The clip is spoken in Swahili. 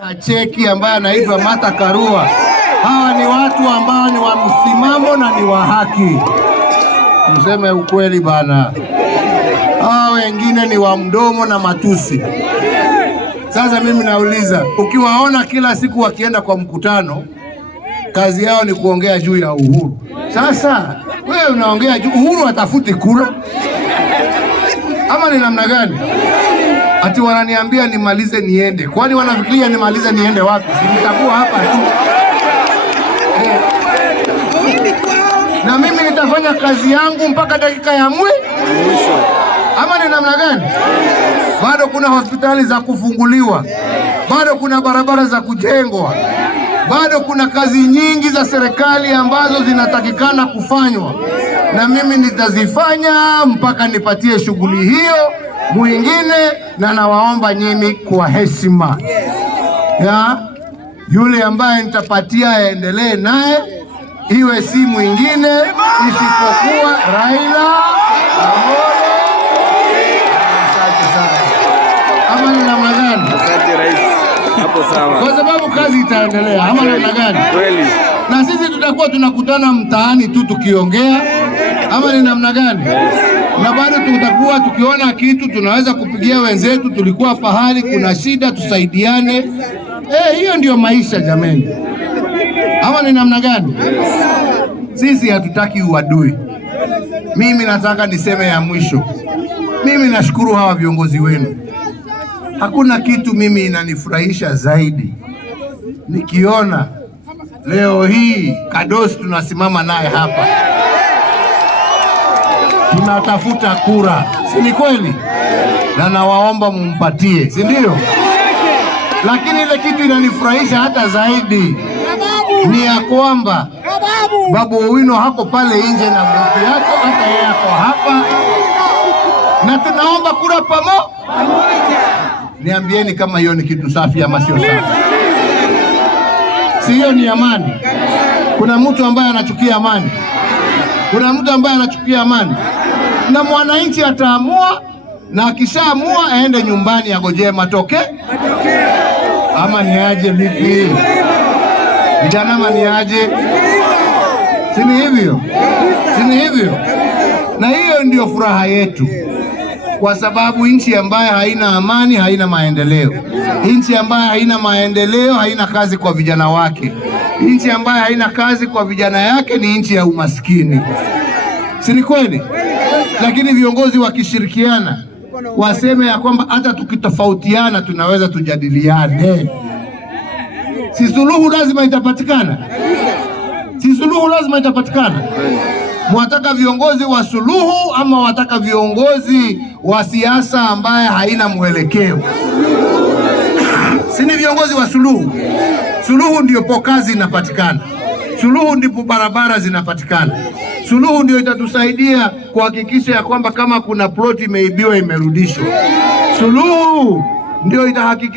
Cheki ambaye anaitwa Martha Karua. Hawa ni watu ambao ni wa msimamo na ni wa haki. Mseme ukweli bana. Hawa wengine ni wa mdomo na matusi. Sasa mimi nauliza, ukiwaona kila siku wakienda kwa mkutano, kazi yao ni kuongea juu ya uhuru. Sasa wewe unaongea juu uhuru, atafuti kura ama ni namna gani? Ati wananiambia nimalize niende. Kwani wanafikiria nimalize niende wapi? Nitakuwa hapa tu. Na mimi nitafanya kazi yangu mpaka dakika ya mwisho. Ama ni namna gani? Bado kuna hospitali za kufunguliwa. Bado kuna barabara za kujengwa. Bado kuna kazi nyingi za serikali ambazo zinatakikana kufanywa. Na mimi nitazifanya mpaka nipatie shughuli hiyo mwingine, na nawaomba nyinyi kwa heshima ya yule ambaye nitapatia aendelee naye, iwe si mwingine isipokuwa Raila Amolo Odinga. Asante sana. Ama ni namna gani? Asante rais. Hapo sawa. Kwa sababu kazi itaendelea. Ama namna gani? Kweli. Na sisi tutakuwa tunakutana mtaani tu tukiongea. Ama ni namna gani? Na bado tutakuwa tukiona kitu tunaweza kupigia wenzetu, tulikuwa pahali kuna shida tusaidiane. Hiyo ndio maisha jameni. Ama ni namna gani? Sisi hatutaki uadui. Mimi nataka niseme ya mwisho. Mimi nashukuru hawa viongozi wenu. Hakuna kitu mimi inanifurahisha zaidi nikiona leo hii Kadosi tunasimama naye hapa, tunatafuta kura, si ni kweli? Na nawaomba mumpatie, si ndio? Lakini ile kitu inanifurahisha hata zaidi ni ya kwamba Babu Owino hako pale nje na grupu yako, hata yeye yako hapa, na tunaomba kura pamoja. Niambieni kama hiyo ni kitu safi ama sio safi? Si hiyo ni amani? Kuna mtu ambaye anachukia amani? Kuna mtu ambaye anachukia amani? Na mwananchi ataamua, na akishaamua aende nyumbani agojee matokeo. Ama ni aje vipi? Vijana, ama ni aje? Si ni hivyo? Si ni hivyo? Na hiyo ndio furaha yetu. Kwa sababu nchi ambayo haina amani haina maendeleo. Nchi ambayo haina maendeleo haina kazi kwa vijana wake. Nchi ambayo haina kazi kwa vijana yake ni nchi ya umaskini. Si ni kweli? Lakini viongozi wakishirikiana waseme ya kwamba hata tukitofautiana tunaweza tujadiliane. Si suluhu lazima itapatikana? Si suluhu lazima itapatikana? Mwataka viongozi wa suluhu ama wataka viongozi wa siasa ambaye haina mwelekeo? Si ni viongozi wa suluhu? Suluhu ndio po kazi inapatikana. Suluhu ndipo barabara zinapatikana. Suluhu ndio itatusaidia kuhakikisha ya kwamba kama kuna ploti imeibiwa imerudishwa. Suluhu ndio itahakikisha